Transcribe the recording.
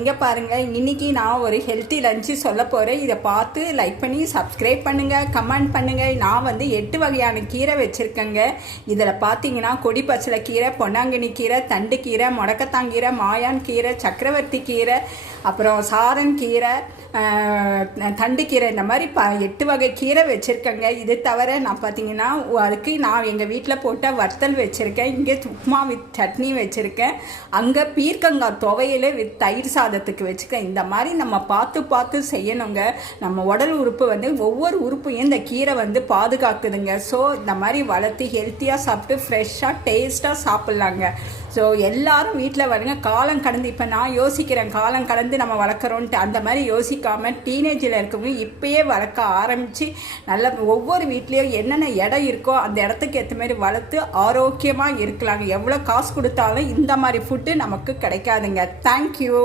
இங்கே பாருங்கள், இன்றைக்கி நான் ஒரு ஹெல்த்தி லஞ்சு சொல்ல போகிறேன். இதை பார்த்து லைக் பண்ணி சப்ஸ்கிரைப் பண்ணுங்கள், கமெண்ட் பண்ணுங்கள். நான் 8 வகையான கீரை வச்சுருக்கேங்க. இதில் பார்த்தீங்கன்னா கொடி பச்சலை கீரை, பொன்னாங்கண்ணி கீரை, தண்டு கீரை, முடக்கத்தாங்கீரை, மாயான் கீரை, சக்கரவர்த்தி கீரை, அப்புறம் சாரன் கீரை, தண்டு கீரை, இந்த மாதிரி 8 வகை கீரை வச்சுருக்கேங்க. இது தவிர நான் பார்த்தீங்கன்னா அதுக்கு நான் எங்கள் வீட்டில் போட்ட வத்தல் வச்சுருக்கேன். இங்கே உப்மா வித் சட்னி வச்சுருக்கேன். அங்கே பீர்க்கங்காய் துவையல் வித் தயிர் சாதத்துக்கு வச்சுக்கேன். இந்த மாதிரி நம்ம பார்த்து செய்யணுங்க. நம்ம உடல் உறுப்பு ஒவ்வொரு உறுப்பையும் இந்த கீரை பாதுகாக்குதுங்க. ஸோ இந்த மாதிரி வளர்த்து ஹெல்த்தியாக சாப்பிட்டு ஃப்ரெஷ்ஷாக டேஸ்ட்டாக சாப்பிட்லாங்க. ஸோ எல்லோரும் வீட்டில் காலம் கடந்து, இப்போ நான் யோசிக்கிறேன் காலம் கடந்து நம்ம வளர்க்குறோன்ட்டு, அந்த மாதிரி யோசிக்காமல் டீனேஜில் இருக்கவங்க இப்போயே வளர்க்க ஆரம்பித்து நல்ல ஒவ்வொரு வீட்லேயும் என்னென்ன இடம் இருக்கோ அந்த இடத்துக்கு ஏற்ற மாதிரி வளர்த்து ஆரோக்கியமாக இருக்கலாங்க. எவ்வளோ காசு கொடுத்தாலும் இந்த மாதிரி ஃபுட்டு நமக்கு கிடைக்காதுங்க. தேங்க்யூ.